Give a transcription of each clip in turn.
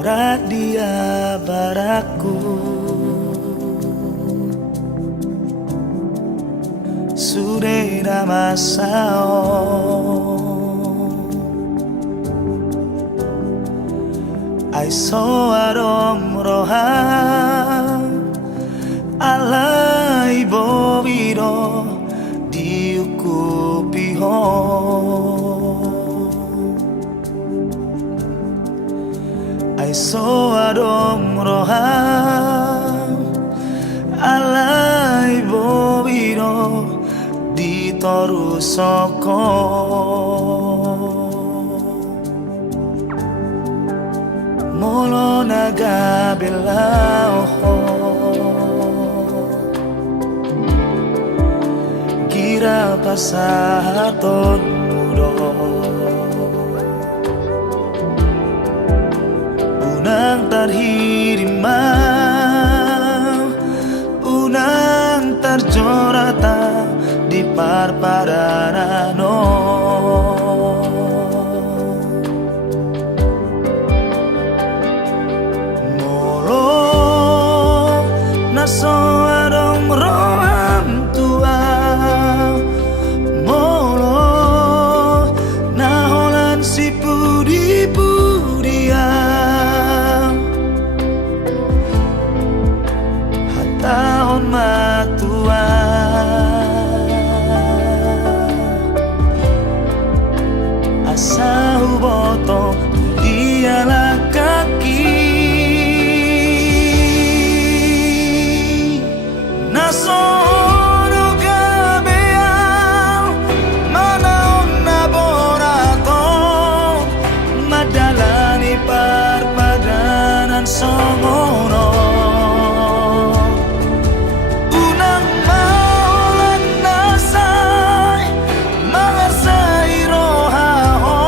ora dia baraku Sureda masao Ai so arom roham Alai bobiro diuku piho Ai so arom roham Alai bobiro ditoru soko Molo naga belao Gira pasaton mudo Unang tarhirimau Unang tarjorata di parparanano So adong roham tua molo naholan si pudi-pudia hatahon matua asa huboto dialah kaki Nasoro gabeal manaon naborato madalani parpadanan songono unang maulan nasay mangasay rohaho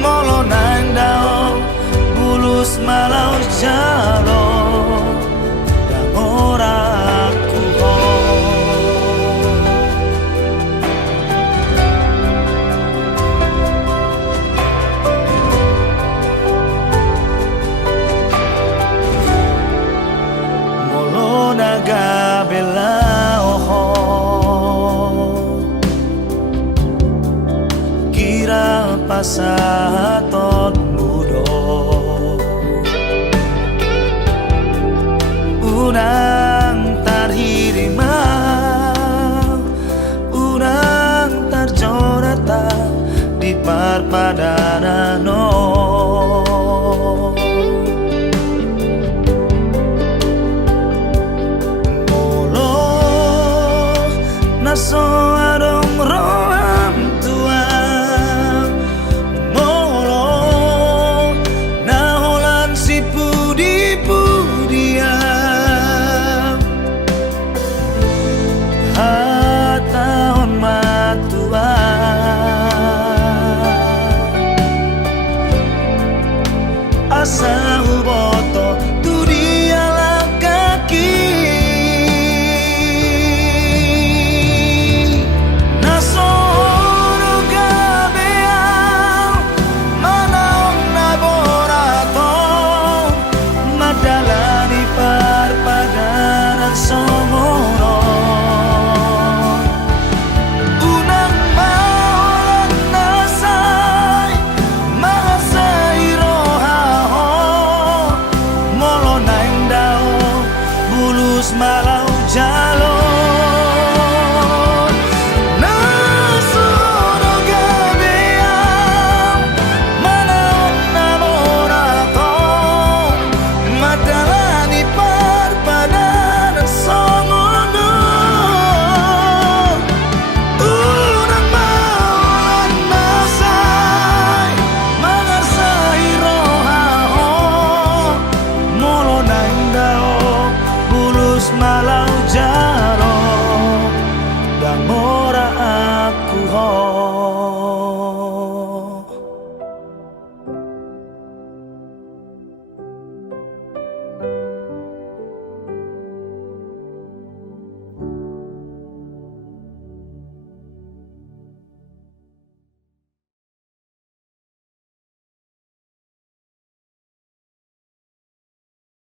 molo nang dao bulus malau jalo Belao kira pasaton mudo unang tarhirima unang tarjorata di parpadanano So adong roham tua molo naholan si pudi-pudia hatahon matua asa huboto tu dialah kaki Songono unang maulan nasay mangasay rohaho molo naing dao bulus malau jalo malau jalo dan ora aku ho